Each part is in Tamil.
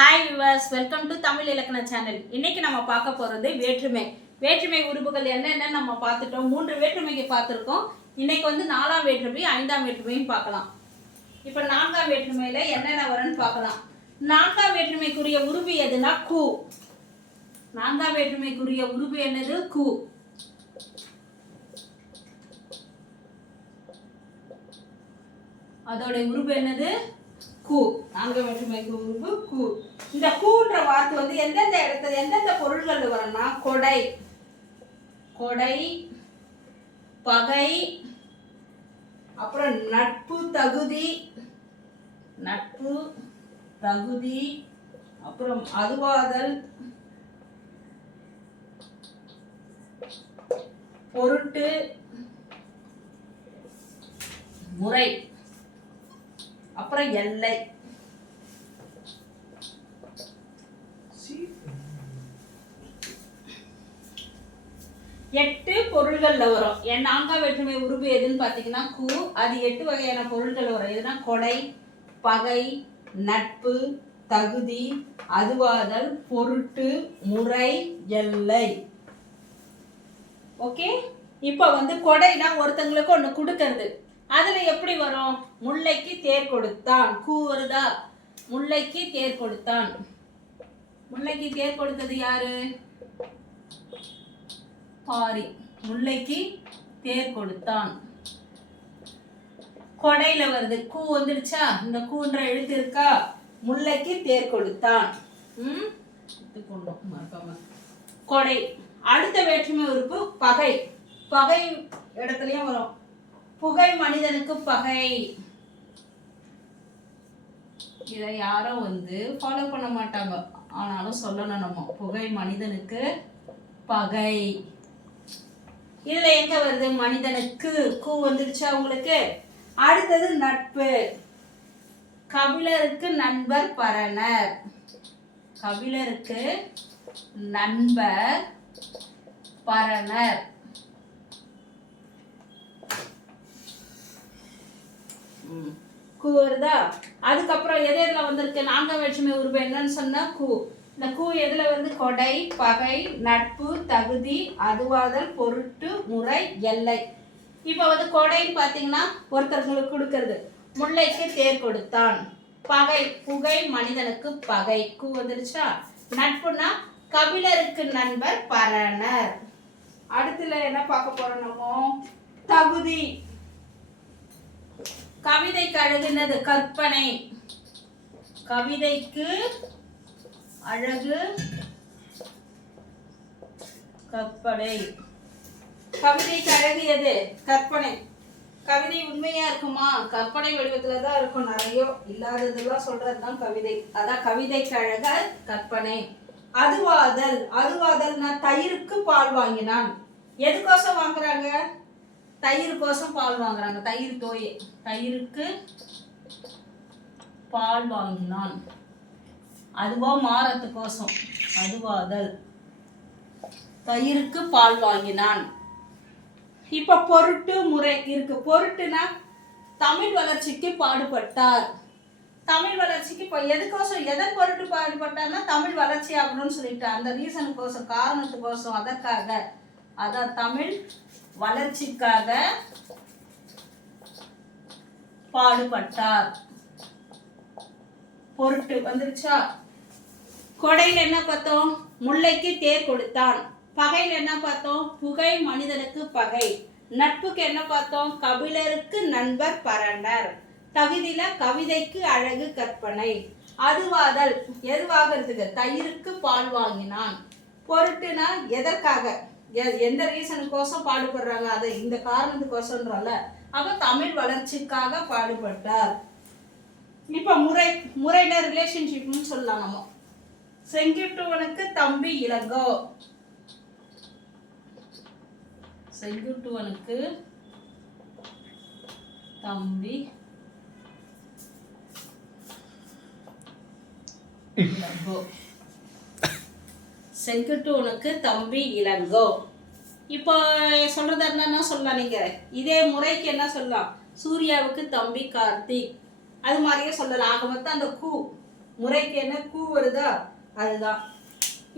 Hi viewers welcome to Tamil இலக்கண சேனல் இன்னைக்கு நம்ம பார்க்க போகிறது வேற்றுமை. வேற்றுமை உறுப்புகள் என்னென்ன நம்ம பார்த்துட்டோம். மூன்று வேற்றுமைக்கு பார்த்துருக்கோம். இன்னைக்கு வந்து நாலாம் வேற்றுமை ஐந்தாம் வேற்றுமையும் பார்க்கலாம். இப்போ நான்காம் வேற்றுமையில் என்னென்ன வரும்னு பார்க்கலாம். நான்காம் வேற்றுமைக்குரிய உருவு எதுனா கூ. நான்காம் வேற்றுமைக்குரிய உருவு என்னது? கூ. அதோட உருவு என்னது? கூ. நான்காம் வேற்றுமைக்கு உருவு கூ. இந்த கூன்ற வார்த்தை வந்து எந்தெந்த இடத்துல எந்தெந்த பொருள்கள் வரும்னா கொடை. கொடை பகை அப்புறம் நட்பு தகுதி. நட்பு தகுதி அப்புறம் அதுவாதல் பொருட்டு. முறை. அப்புறம் எல்லை. எட்டு பொருள்களில் வரும். என் நான்காம் வேற்றுமை உருவு எதுன்னு பார்த்தீங்கன்னா கூ. அது எட்டு வகையான பொருள்கள் வரும். எதுனா கொடை பகை நட்பு தகுதி அதுவாதல் பொருட்டு முறை எல்லை. ஓகே? இப்போ வந்து கொடைனா ஒருத்தங்களுக்கு ஒன்று கொடுக்கறது. அதில் எப்படி வரும்? முல்லைக்கு தேர் கொடுத்தான். கூ வருதா? முல்லைக்கு தேர் கொடுத்தான். முல்லைக்கு தேர் கொடுத்தது யாரு? பாரி முல்லைக்கு தேர் கொடுத்தான். கொடையில வருது. கூ வந்துடுச்சா? இந்த கூன்ற எழுத்து இருக்கா? முல்லைக்கு தேர் கொடுத்தான். ம்? இது மறக்காம. கொடை. அடுத்த வேற்றுமை உறுப்பு பகை. பகை இடத்துலயும் வரும். புகை மனிதனுக்கு பகை. இதை யாரும் வந்து ஃபாலோ பண்ண மாட்டாங்க. ஆனாலும் சொல்லணும் நம்ம. புகை மனிதனுக்கு பகை. இதுல எங்க வருது? மனிதனுக்கு கூ வந்துருச்சு உங்களுக்கு? அடுத்தது நட்பு. கபிலருக்கு நண்பர் பரணர். கபிலருக்கு நண்பர் பரணர். கூ வருதா? அதுக்கப்புறம் எது எதுல வந்திருக்கு? நான்காம் வேற்றுமை உருவம் என்னன்னு சொன்னா கூ. இந்த கூ எதுல வந்து கொடை பகை நட்பு தகுதி அதுவாதல் பொருட்டு முறை எல்லை. இப்போ வந்து கொடைன்னு பார்த்தீங்கன்னா ஒருத்தர்களுக்கு கொடுக்கறது. முல்லைக்கு தேர் கொடுத்தான். பகை புகை மனிதனுக்கு பகை. கூ வந்துருச்சா? நட்புனா கபிலருக்கு நண்பர் பரணர். அடுத்துல என்ன பார்க்க போறோம் நம்ம? தகுதி. கவிதைக்கு அழகுனது கற்பனை. கவிதைக்கு அழகு கற்பனை. கவிதைக்கு அழகு எது? கற்பனை. கவிதை உண்மையா இருக்குமா? கற்பனை வடிவத்துல தான் இருக்கும். நிறைய இல்லாததெல்லாம் சொல்றதுதான் கவிதை. அதான் கவிதைக்கு அழக கற்பனை. அதுவாதல் அதுவாதல்னா தயிருக்கு பால் வாங்கினான். எதுக்கோசம் வாங்குறாங்க? தயிருக்கோசம் பால் வாங்குறாங்க. தயிர் தோய். தயிருக்கு பால் வாங்கினான். அதுவா மாறத்துக்கோசம். அதுவாதல் தயிருக்கு பால் வாங்கினான். இப்ப பொருட்டு முறை இருக்கு. பொருட்டுனா தமிழ் வளர்ச்சிக்கு பாடுபட்டார். தமிழ் வளர்ச்சிக்கு இப்போ எதுக்கோசம் எதை பொருட்டு பாடுபட்டார்னா தமிழ் வளர்ச்சி ஆகணும்னு சொல்லிட்டு அந்த ரீசனுக்கோசம் காரணத்துக்கோசம் அதற்காக அதான் தமிழ் வளர்ச்சிக்காக பாடுபட்டார். பொருட்டு வந்துருச்சா? கொடையில் என்ன பார்த்தோம்? முல்லைக்கு தேர் கொடுத்தான். பகையில் என்ன பார்த்தோம்? புகை மனிதனுக்கு பகை. நட்புக்கு என்ன பார்த்தோம்? கபிலருக்கு நண்பர் பரணர். தகுதியில கவிதைக்கு அழகு கற்பனை. அதுவாதல் எதுவாகிறதுக்கு தயிருக்கு பால் வாங்கினான். பொருட்டுனா எதற்காக? எ- எந்த ரீசனுக்கோசம் பாடுபடுறாங்க? அதை இந்த காரணத்துக்கோசம்ன்றல அப்ப தமிழ் வளர்ச்சிக்காக பாடுபட்டார். இப்ப முறை முறையில ரிலேஷன்ஷிப்னு சொல்லலாம் நம்ம. செங்குட்டுவனுக்கு தம்பி இளங்கோ. செங்குட்டுவனுக்கு தம்பி இளங்கோ. செங்குட்டுவனுக்கு தம்பி இளங்கோ. இப்போ சொல்றது என்னன்னா என்ன சொல்லலாம் நீங்க? இதே முறைக்கு என்ன சொல்லலாம்? சூர்யாவுக்கு தம்பி கார்த்திக். அது மாதிரியே சொல்லலாம். ஆக மொத்தம் அந்த கூ முறைக்கு என்ன? கூ வருதா? அதுதான்.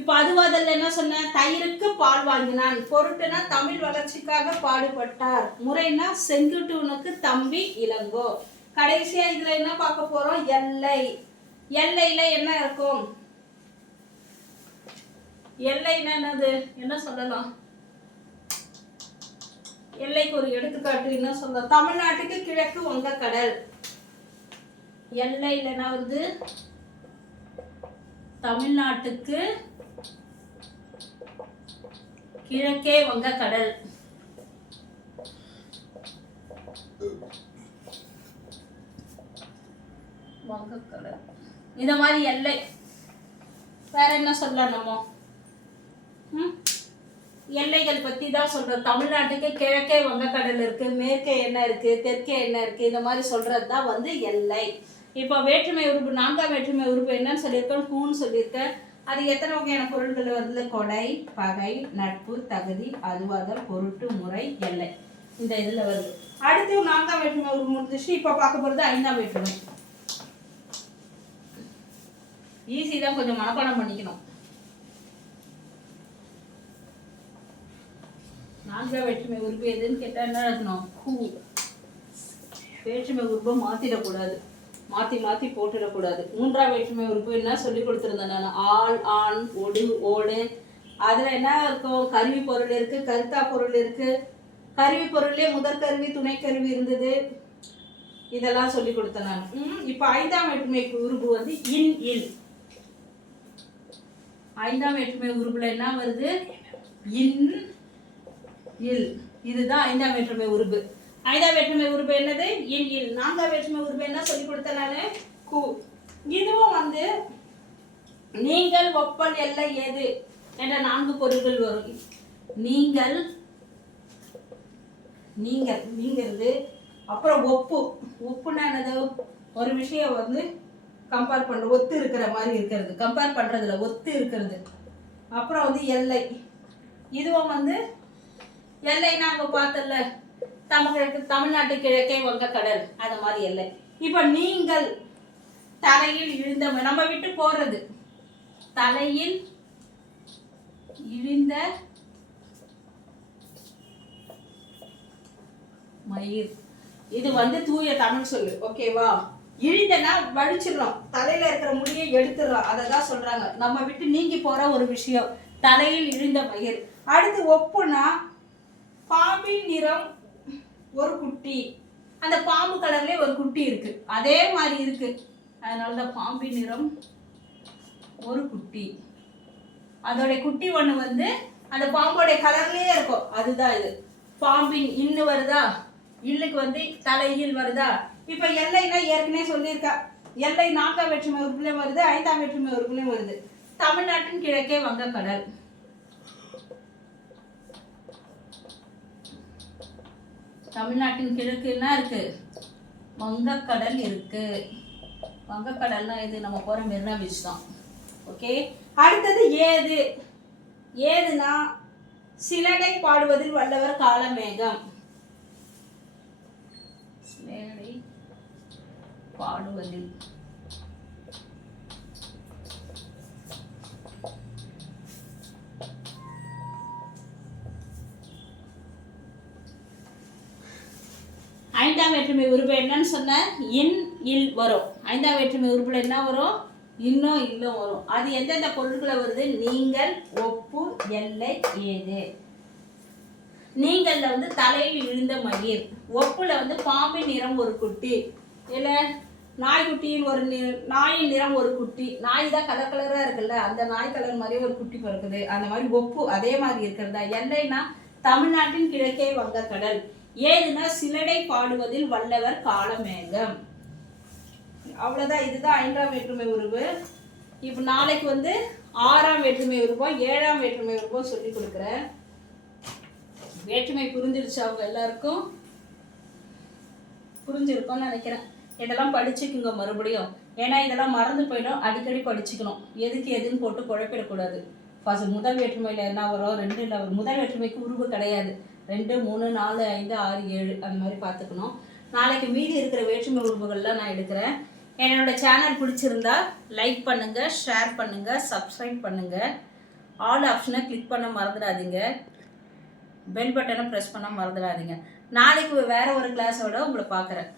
இப்போ அதுவாதல்ல என்ன சொன்ன? தயிருக்கு பால் வாங்கினான். பொருட்டுனா தமிழ் வளர்ச்சிக்காக பாடுபட்டார். முறைனா செங்குட்டுவனுக்கு தம்பி இளங்கோ. கடைசியா இதுல என்ன பார்க்க போறோம்? எல்லை. எல்லையில என்ன இருக்கும்? எல்லைன்னா என்னது? என்ன சொல்லலாம்? எல்லைக்கு ஒரு எடுத்துக்காட்டு என்ன சொல்லலாம்? தமிழ்நாட்டுக்கு கிழக்கு வங்கக்கடல். எல்லை என்ன வந்து தமிழ்நாட்டுக்கு கிழக்கே வங்கக்கடல். வங்கக்கடல். இந்த மாதிரி எல்லை. வேற என்ன சொல்லலாம் நம்ம எல்லைகள் பத்தி தான் சொல்றோம். தமிழ்நாட்டுக்கு கிழக்கே வங்கக்கடல் இருக்கு மேற்கே என்ன இருக்கு தெற்கே என்ன இருக்கு இந்த மாதிரி சொல்றது தான் வந்து எல்லை. இப்போ வேற்றுமை உறுப்பு நான்காம் வேற்றுமை உறுப்பு என்னன்னு சொல்லியிருக்கேன் கூன்னு சொல்லியிருக்கேன். அது எத்தனை வகையான பொருட்கள் வருது? கொடை பகை நட்பு தகுதி அதுவாதல் பொருட்டு முறை எல்லை. இந்த இதில் வருது. அடுத்து நான்காம் வேற்றுமை உறுப்பு முடிஞ்சிச்சு இப்போ பார்க்க போகிறது ஐந்தாம் வேற்றுமை. ஈஸி தான் கொஞ்சம் மனப்பாடம் பண்ணிக்கணும். நான்காம் வேற்றுமை உறுப்பு எதுன்னு கேட்டால் என்ன இருக்கணும் வேற்றுமை உறுப்பை மாற்றிடக்கூடாது மாத்தி மாத்தி போட்டுடக்கூடாது. மூன்றாம் வேற்றுமை உறுப்பு என்ன சொல்லி கொடுத்துருந்தேன் நான்? ஆள் ஆண் ஒடு ஓடு. அதுல என்ன இருக்கும்? கருவி பொருள் இருக்கு கருத்தா பொருள் இருக்கு. கருவி பொருள்லயே முதற் கருவி துணை கருவி இருந்தது. இதெல்லாம் சொல்லி கொடுத்தேன் நான். ம், இப்ப ஐந்தாம் வேற்றுமை உறுப்பு வந்து இன் இல். ஐந்தாம் வேற்றுமை உறுப்புல என்ன வருது? இன் இல். இதுதான் ஐந்தாம் வேற்றுமை உறுப்பு. ஐந்தாம் வேற்றுமை உறுப்பு என்னது? இன் இல். நான்காம் வேற்றுமை உறுப்பு என்ன சொல்லி கொடுத்தேன் கு. இதுவும் வந்து நீங்கள் ஒப்பல் எல்லை ஏது என்ற நான்கு பொருள்கள் வரும். நீங்கள் நீங்கள் நீங்கிறது. அப்புறம் ஒப்பு. ஒப்புன்னா என்னது? ஒரு விஷயம் வந்து கம்பேர் பண்ணுற ஒத்து இருக்கிற மாதிரி இருக்கிறது. கம்பேர் பண்ணுறதுல ஒத்து இருக்கிறது. அப்புறம் வந்து எல்லை. இதுவும் வந்து எல்லை நாங்கள் பார்த்தல தமிழருக்கு தமிழ்நாட்டு கிழக்கே வங்க கடல். அந்த மாதிரி இல்லை. இப்போ நீங்கள் தலையில் இழுந்த நம்ம விட்டு போறது. தலையில் இழிந்த மயிர். இது வந்து தூய தமிழ் சொல்லு ஓகேவா இழிந்தனா வடிச்சிடறோம் தலையில இருக்கிற முடியை எடுத்துடுறோம் அதை தான் சொல்றாங்க. நம்ம விட்டு நீங்கி போற ஒரு விஷயம். தலையில் இழிந்த மயிர். அடுத்து ஒப்புனா பாம்பின் நிறம் ஒரு குட்டி. அந்த பாம்பு கலர்லயே ஒரு குட்டி இருக்கு. அதே மாதிரி இருக்கு. அதனால தான் பாம்பின் நிறம் ஒரு குட்டி. அதோடைய குட்டி ஒண்ணு வந்து அந்த பாம்போட கலர்லயே இருக்கும். அதுதான் இது. பாம்பின் இன்னு வருதா? இல்லுக்கு வந்து தலையில் வருதா? இப்ப எல்லைனா ஏற்கனவே சொல்லியிருக்கா. எல்லை நான்காம் வேற்றுமை உறுப்புலயும் வருது ஐந்தாம் வேற்றுமை உறுப்புலயும் வருது. தமிழ்நாட்டின் கிழக்கே வங்கக்கடல். தமிழ்நாட்டின் கிழக்கு என்ன இருக்கு? வங்கக்கடல் இருக்கு. வங்கக்கடல்னா இது நம்ம போற மெரினா பீச் தான். ஓகே அடுத்தது ஏது? ஏதுனா சிலடை பாடுவதில் வல்லவர் காலமேகம். சிலடை பாடுவதில் ஐந்தாம் வேற்றுமை உறுப்பு என்னன்னு சொன்ன? இன் இல் வரும். ஐந்தாம் வேற்றுமை உறுப்பில் என்ன வரும்? இன்னும் இன்னும் வரும். அது எந்தெந்த பொருட்களை வருது? நீங்கள் ஒப்பு எல்லை ஏது. நீங்கள்ல வந்து தலையில் விழுந்த மயிர். ஒப்புல வந்து பாம்பின் நிறம் ஒரு குட்டி. இல்லை நாய்க்குட்டியின் ஒரு நி- நாயின் நிறம் ஒரு குட்டி. நாய் தான் கலர் கலராக இருக்குல்ல அந்த நாய் கலர் மாதிரி ஒரு குட்டி பிறக்குது. அந்த மாதிரி ஒப்பு அதே மாதிரி இருக்கிறதா? எல்லைன்னா தமிழ்நாட்டின் கிழக்கே வங்கக்கடல். ஏதுனா சிலடை பாடுவதில் வல்லவர் காலமேகம். அவ்வளோதான் இதுதான் ஐந்தாம் வேற்றுமை உருவு. இப்போ நாளைக்கு வந்து ஆறாம் வேற்றுமை உருவம் ஏழாம் வேற்றுமை உருவம் சொல்லி கொடுக்குறேன். வேற்றுமை புரிஞ்சிருச்சு அவங்க எல்லாருக்கும்? புரிஞ்சிருக்கும்னு நினைக்கிறேன். இதெல்லாம் படிச்சுக்குங்க மறுபடியும். ஏன்னா இதெல்லாம் மறந்து போயிடும். அடிக்கடி படிச்சுக்கணும். எதுக்கு எதுன்னு போட்டு குழப்பிடக்கூடாது. ஃபர்ஸ்ட் முதல் வேற்றுமையில் என்ன வரும்? ரெண்டு என்ன வரும். முதல் வேற்றுமைக்கு உருவு கிடையாது. ரெண்டு மூணு நாலு ஐந்து ஆறு ஏழு அந்த மாதிரி பார்த்துக்கணும். நாளைக்கு மீதி இருக்கிற வேற்றுமை உருவுகள்லாம் நான் எடுக்கிறேன். என்னோட சேனல் பிடிச்சிருந்தா லைக் பண்ணுங்க ஷேர் பண்ணுங்க சப்ஸ்கிரைப் பண்ணுங்க. ஆல் ஆப்ஷனை கிளிக் பண்ண மறந்துடாதீங்க. பெல் பட்டனை ப்ரெஸ் பண்ண மறந்துடாதீங்க. நாளைக்கு வேற ஒரு கிளாஸோட உங்களை பார்க்குறேன்.